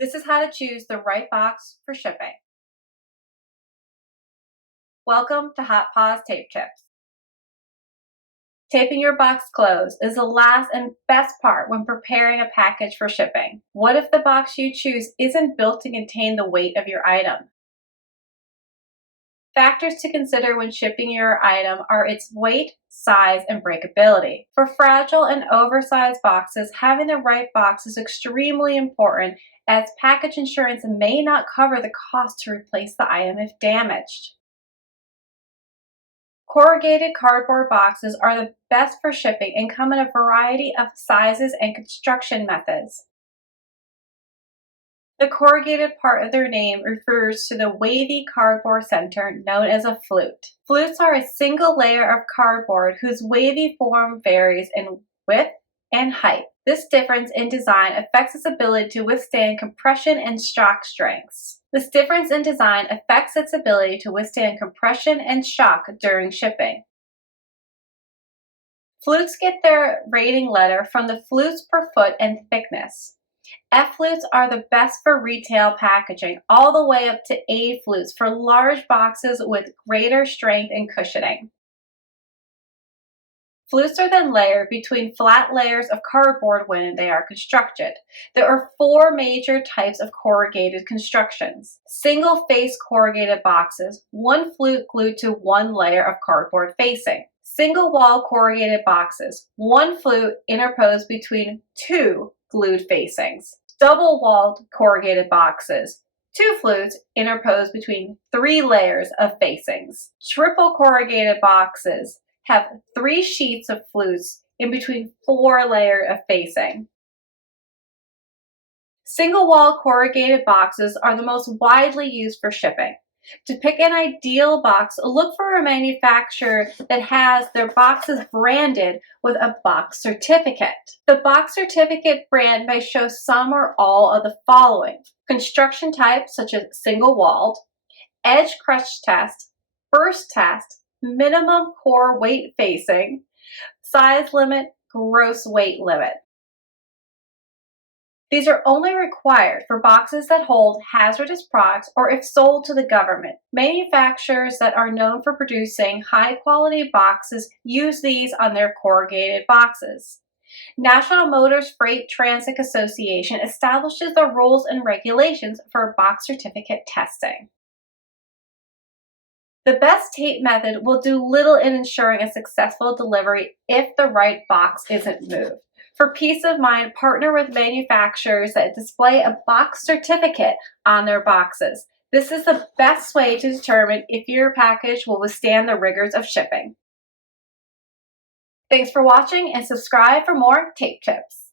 This is how to choose the right box for shipping. Welcome to Pawz Tape Tips. Taping your box closed is the last and best part when preparing a package for shipping. What if the box you choose isn't built to contain the weight of your item? Factors to consider when shipping your item are its weight, size, and breakability. For fragile and oversized boxes, having the right box is extremely important, as package insurance may not cover the cost to replace the item if damaged. Corrugated cardboard boxes are the best for shipping and come in a variety of sizes and construction methods. The corrugated part of their name refers to the wavy cardboard center known as a flute. Flutes are a single layer of cardboard whose wavy form varies in width and height. This difference in design affects its ability to withstand compression and shock strengths. This difference in design affects its ability to withstand compression and shock during shipping. Flutes get their rating letter from the flutes per foot and thickness. F flutes are the best for retail packaging, all the way up to A flutes for large boxes with greater strength and cushioning. Flutes are then layered between flat layers of cardboard when they are constructed. There are four major types of corrugated constructions. Single-face corrugated boxes, one flute glued to one layer of cardboard facing. Single-wall corrugated boxes, one flute interposed between two glued facings. Double-walled corrugated boxes, two flutes interposed between three layers of facings. Triple corrugated boxes have three sheets of flutes in between four layers of facing. Single-wall corrugated boxes are the most widely used for shipping. To pick an ideal box, look for a manufacturer that has their boxes branded with a box certificate. The box certificate brand may show some or all of the following: construction types such as single-walled, edge crush test, burst test, minimum core weight facing, size limit, gross weight limit. These are only required for boxes that hold hazardous products or if sold to the government. Manufacturers that are known for producing high-quality boxes use these on their corrugated boxes. National Motor Freight Transit Association establishes the rules and regulations for box certificate testing. The best tape method will do little in ensuring a successful delivery if the right box isn't moved. For peace of mind, partner with manufacturers that display a box certificate on their boxes. This is the best way to determine if your package will withstand the rigors of shipping. Thanks for watching and subscribe for more tape tips.